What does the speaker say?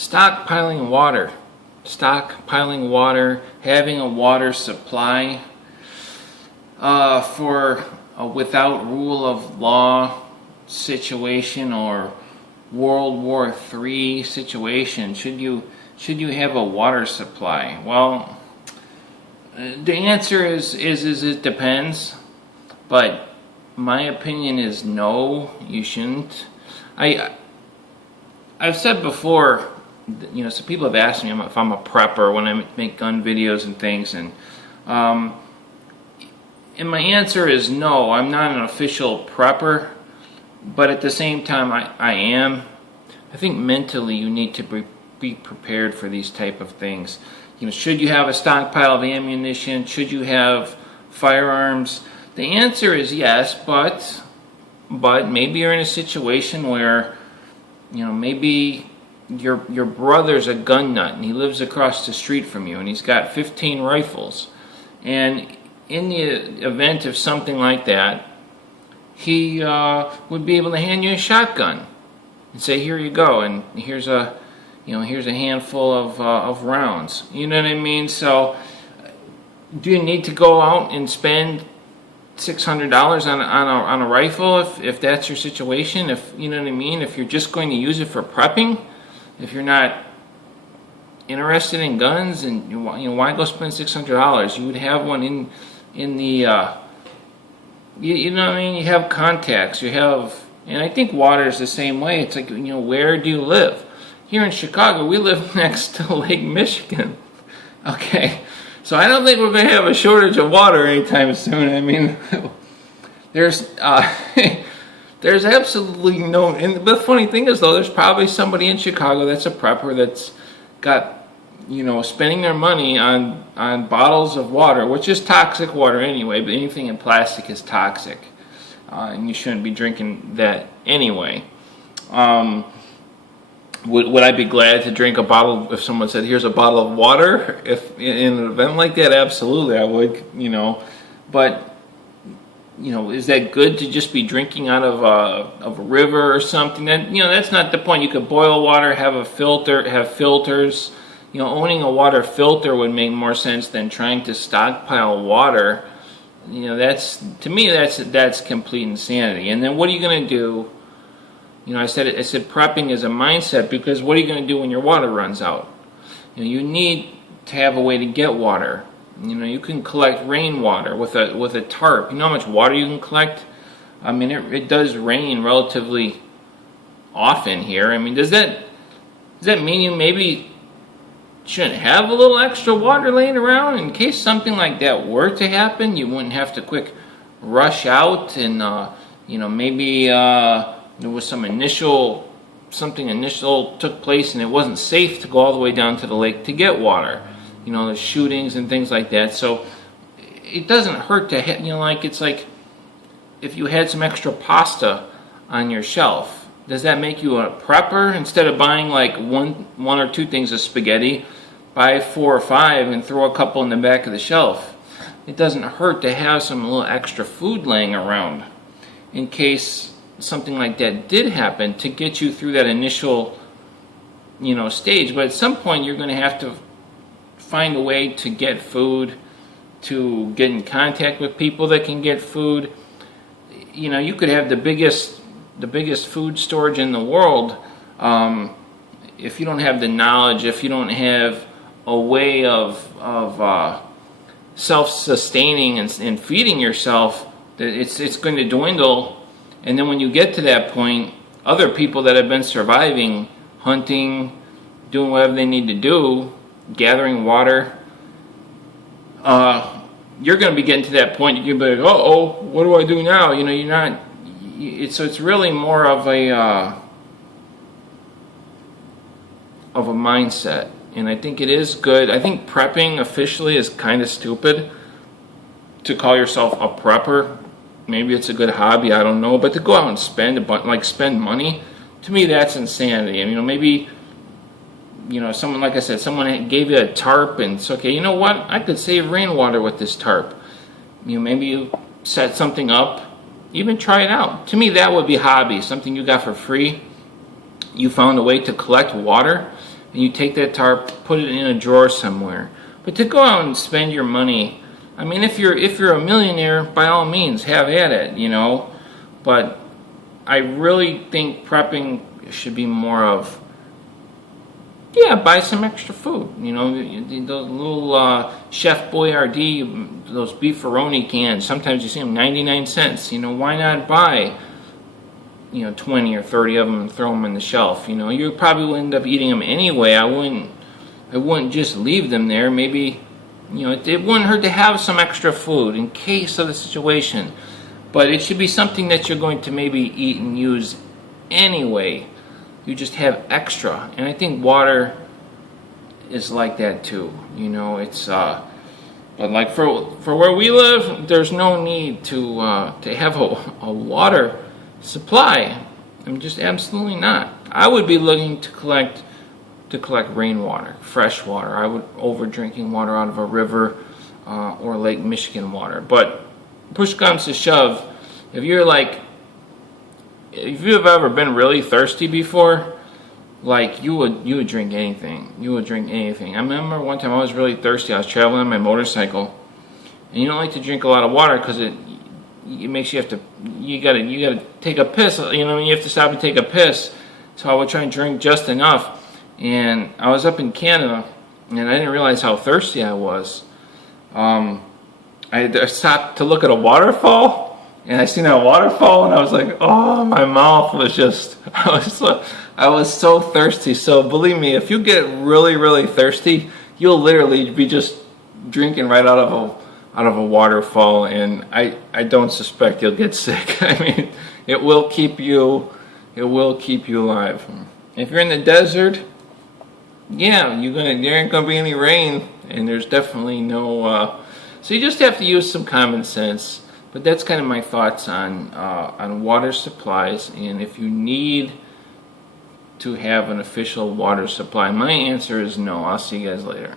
Stockpiling water. Stockpiling water, having a water supply for a without rule of law situation or World War III situation. Should you have a water supply? Well, the answer is it depends, but my opinion is no, you shouldn't. I've said before, you know, some people have asked me if I'm a prepper when I make gun videos and things, and my answer is no. I'm not an official prepper, but at the same time, I am. I think mentally you need to be prepared for these type of things. You know, should you have a stockpile of ammunition? Should you have firearms? The answer is yes, but maybe you're in a situation where, you know, maybe your brother's a gun nut and he lives across the street from you and he's got 15 rifles, and in the event of something like that, he would be able to hand you a shotgun and say, here you go, and here's a handful of rounds. You know what I mean? So do you need to go out and spend $600 on a rifle if that's your situation? If you know what I mean, if you're just going to use it for prepping, if you're not interested in guns, and you know, why go spend $600? You would have one in the you know what I mean. You have contacts. You have, and I think water is the same way. It's like, you know, where do you live? Here in Chicago, we live next to Lake Michigan. Okay. So I don't think we're going to have a shortage of water anytime soon. I mean, there's absolutely no. And the funny thing is, though, there's probably somebody in Chicago that's a prepper that's got, you know, spending their money on bottles of water, which is toxic water anyway. But anything in plastic is toxic, and you shouldn't be drinking that anyway. Would I be glad to drink a bottle if someone said, here's a bottle of water? If in an event like that, absolutely I would, you know. But, you know, is that good to just be drinking out of a river or something? That, you know, that's not the point. You could boil water, have a filter, have filters. You know, owning a water filter would make more sense than trying to stockpile water. You know, that's, to me, that's complete insanity. And then what are you going to do? You know, I said prepping is a mindset, because what are you going to do when your water runs out? You know, you need to have a way to get water. You know, you can collect rainwater with a tarp. You know how much water you can collect? I mean, it does rain relatively often here. I mean, does that mean you maybe shouldn't have a little extra water laying around in case something like that were to happen? You wouldn't have to quick rush out and you know, maybe there was something initial took place and it wasn't safe to go all the way down to the lake to get water. You know, the shootings and things like that. So it doesn't hurt to, you know, like, it's like if you had some extra pasta on your shelf, does that make you a prepper? Instead of buying like one or two things of spaghetti, buy 4 or 5 and throw a couple in the back of the shelf. It doesn't hurt to have some little extra food laying around in case something like that did happen, to get you through that initial, you know, stage. But at some point you're going to have to find a way to get food, to get in contact with people that can get food. You know, you could have the biggest food storage in the world, if you don't have the knowledge, if you don't have a way of self-sustaining and feeding yourself, it's going to dwindle. And then when you get to that point, other people that have been surviving, hunting, doing whatever they need to do, gathering water, you're going to be getting to that point. You're going to be like, uh-oh, what do I do now? You know, you're not. So it's really more of a mindset. And I think it is good. I think prepping officially is kind of stupid to call yourself a prepper. Maybe it's a good hobby, I don't know. But to go out and spend money, to me that's insanity. And, you know, maybe, you know, someone, like I said, someone gave you a tarp and it's okay, you know what, I could save rainwater with this tarp. You know, maybe you set something up, even try it out. To me, that would be hobby, something you got for free. You found a way to collect water and you take that tarp, put it in a drawer somewhere. But to go out and spend your money, I mean, if you're a millionaire, by all means, have at it, you know. But I really think prepping should be more of, yeah, buy some extra food. You know, those little Chef Boyardee, those beefaroni cans. Sometimes you see them 99 cents. You know, why not buy, 20 or 30 of them and throw them on the shelf? You know, you probably will end up eating them anyway. I wouldn't just leave them there. Maybe, it wouldn't hurt to have some extra food in case of the situation. But it should be something that you're going to maybe eat and use anyway. You just have extra. And I think water is like that too. It's but like for where we live, there's no need to have a water supply. I'm just absolutely not. I would be looking to collect rainwater, fresh water. I would over drinking water out of a river or Lake Michigan water. But push comes to shove, if you've ever been really thirsty before, like you would drink anything. You would drink anything. I remember one time I was really thirsty. I was traveling on my motorcycle, and you don't like to drink a lot of water because it makes you gotta take a piss. You have to stop and take a piss. So I would try and drink just enough. And I was up in Canada, and I didn't realize how thirsty I was. I stopped to look at a waterfall, and I seen that waterfall, and I was like, oh, my mouth was just, I was so thirsty. So believe me, if you get really, really thirsty, you'll literally be just drinking right out of a waterfall, and I don't suspect you'll get sick. I mean, it will keep you alive. If you're in the desert, yeah, there ain't gonna be any rain, and there's definitely no. So you just have to use some common sense. But that's kind of my thoughts on water supplies, and if you need to have an official water supply. My answer is no. I'll see you guys later.